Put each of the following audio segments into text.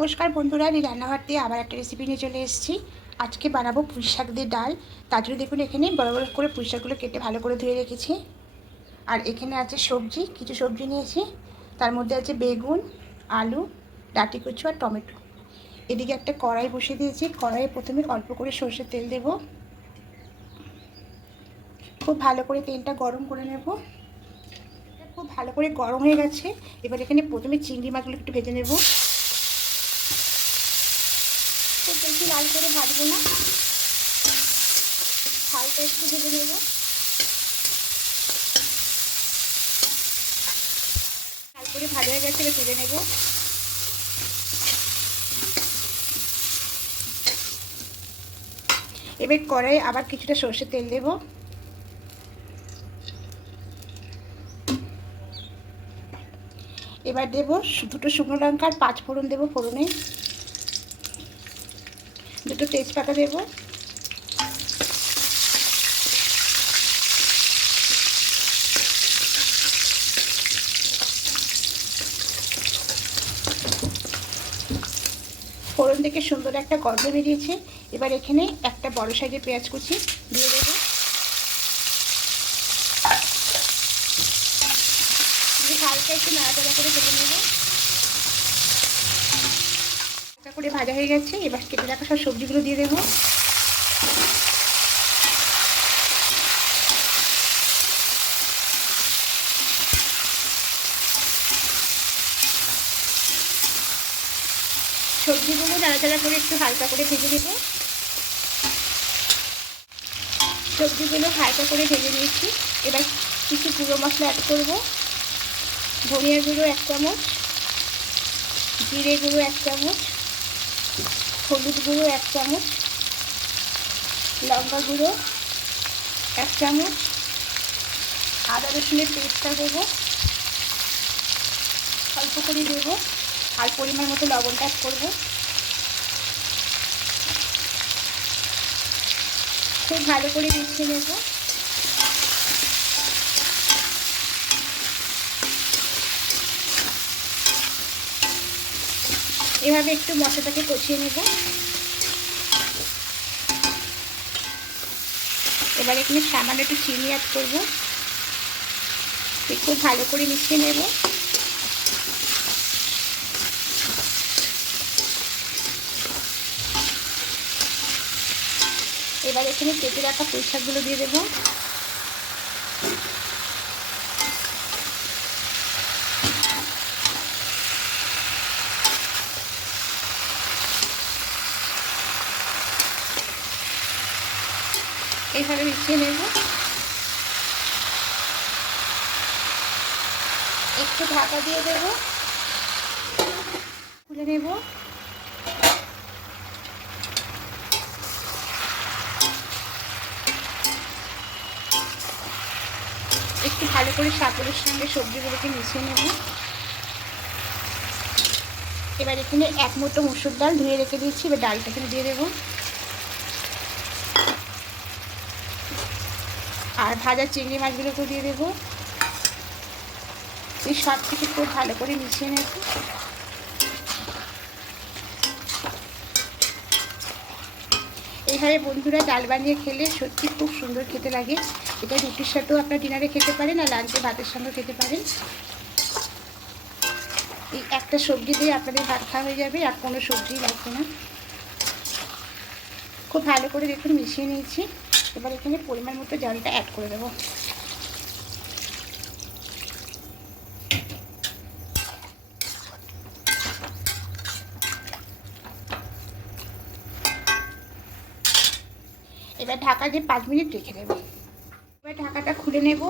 নমস্কার বন্ধুরা, আমি রান্নাঘর দিয়ে আবার একটা রেসিপি নিয়ে চলে এসেছি। আজকে বানাবো পুঁই শাক দিয়ে ডাল। তার জন্য দেখুন, এখানে বড় বড় করে পুঁই শাকগুলো কেটে ভালো করে ধুয়ে রেখেছি। আর এখানে আছে সবজি, কিছু সবজি নিয়েছি। তার মধ্যে আছে বেগুন, আলু, ডাটি কুচু আর টমেটো। এদিকে একটা কড়াই বসিয়ে দিয়েছি। কড়াইয়ে প্রথমে অল্প করে সর্ষের তেল দেব। খুব ভালো করে তেলটা গরম করে নেব। খুব ভালো করে গরম হয়ে গেছে। এবার এখানে প্রথমে চিংড়ি মাছগুলো একটু ভেজে নেব খুব বেশি লাল করে ভাজবো না। হালকা একটু ভেজে নেব। লাল করে ভাজা হয়ে গেছে তুলে নেব। এবার কড়াই আবার কিছুটা সর্ষের তেল দেবো। এবার দেবো দুটো শুকনো লঙ্কা আর পাঁচ ফোড়ন দেবো ফোড়নে। দুটো তেজপাতা দেবো। ফোড়ন থেকে সুন্দর একটা গন্ধ বেরিয়েছে। এবার এখানে একটা বড় সাইজের পেঁয়াজ কুচি দিয়ে দেবো। হালকা একটু নাড়াচাড়া করে ভেজে নেব। করে ভাজা হয়ে গেছে। এবার কেটে রাখা সব সবজিগুলো দিয়ে দেবো। সবজিগুলো নাড়াচাড়া করে একটু হালকা করে ভেজে দেবো সবজিগুলো হালকা করে ভেজে নিয়েছি। এবার কিছু গুঁড়ো মশলা অ্যাড করব। ধনিয়া গুঁড়ো এক চামচ, জিরে গুঁড়ো এক চামচ হলুদ গুঁড়ো এক চামচ, লঙ্কা গুঁড়ো এক চামচ, আদা রসুনের পেস্টটা দেবো, অল্প করে দেবো, আর পরিমাণ মতো লবণটা অ্যাড করব। খুব ভালো করে মিশিয়ে নেব। এভাবে একটু মশলাটাকে কষিয়ে নেব। এবার এখানে সামান্য একটু চিনি অ্যাড করব। একটু ভালো করে মিশিয়ে নেব। এবার এখানে কেটে রাখা পুঁই দিয়ে দেবো। এইভাবে মিশিয়ে নেব। একটু ঢাকা দিয়ে দেব। খুলে নেব। একটু ভালো করে সাপড়ের সঙ্গে সবজিগুলোকে মিশিয়ে নেব। এবার এখানে এক মুঠো মুসুর ডাল ধুয়ে রেখে দিচ্ছি এবার ডালটা এখানে দিয়ে দেবো। আর ভাজা চিংড়ি মাছগুলোকে দিয়ে দেবো। এই সব থেকে খুব ভালো করে মিশিয়ে নেব। এইভাবে বন্ধুরা ডাল বানিয়ে খেলে সত্যি খুব সুন্দর খেতে লাগে। এটা রুটির সাথেও আপনার ডিনারে খেতে পারেন আর লাঞ্চে ভাতের সঙ্গে খেতে পারেন। এই একটা সবজি দিয়ে আপনাদের ভাত খাওয়া হয়ে যাবে আর কোনো সবজি লাগবে না। খুব ভালো করে দেখুন মিশিয়ে নিয়েছি। এবার এখানে পরিমাণ মতো জলটা অ্যাড করে দেবো। এবার ঢাকা দিয়ে পাঁচ মিনিট রেখে দেবো। এবার ঢাকাটা খুলে নেব।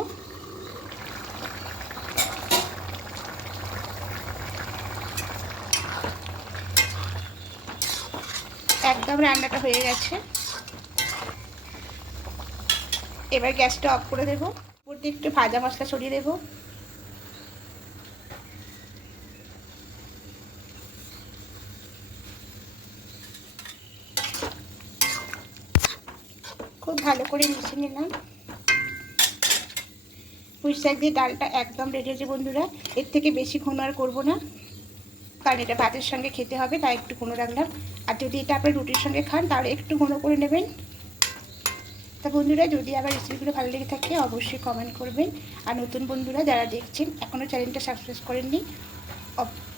একদম রান্নাটা হয়ে গেছে। এবার গ্যাসটা অফ করে দেবো। উপর দিয়ে একটু ভাজা মশলা ছড়িয়ে দেবো। খুব ভালো করে মিশিয়ে নিলাম। পুঁই শাক দিয়ে ডালটা একদম রেডি হয়েছে বন্ধুরা। এর থেকে বেশি ঘন আর করব না। কারণ এটা ভাতের সঙ্গে খেতে হবে, তাই একটু ঘন রাখলাম। আর যদি এটা আপনার রুটির সঙ্গে খান, তাহলে একটু ঘন করে নেবেন। তা বন্ধুরা, যদি আবার রেসিপিগুলো ভালো লেগে থাকে, অবশ্যই কমেন্ট করবেন। আর নতুন বন্ধুরা যারা দেখছেন এখনও চ্যানেলটা সাবস্ক্রাইব করেননি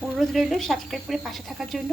অনুরোধ রইল সাবস্ক্রাইব করে পাশে থাকার জন্য।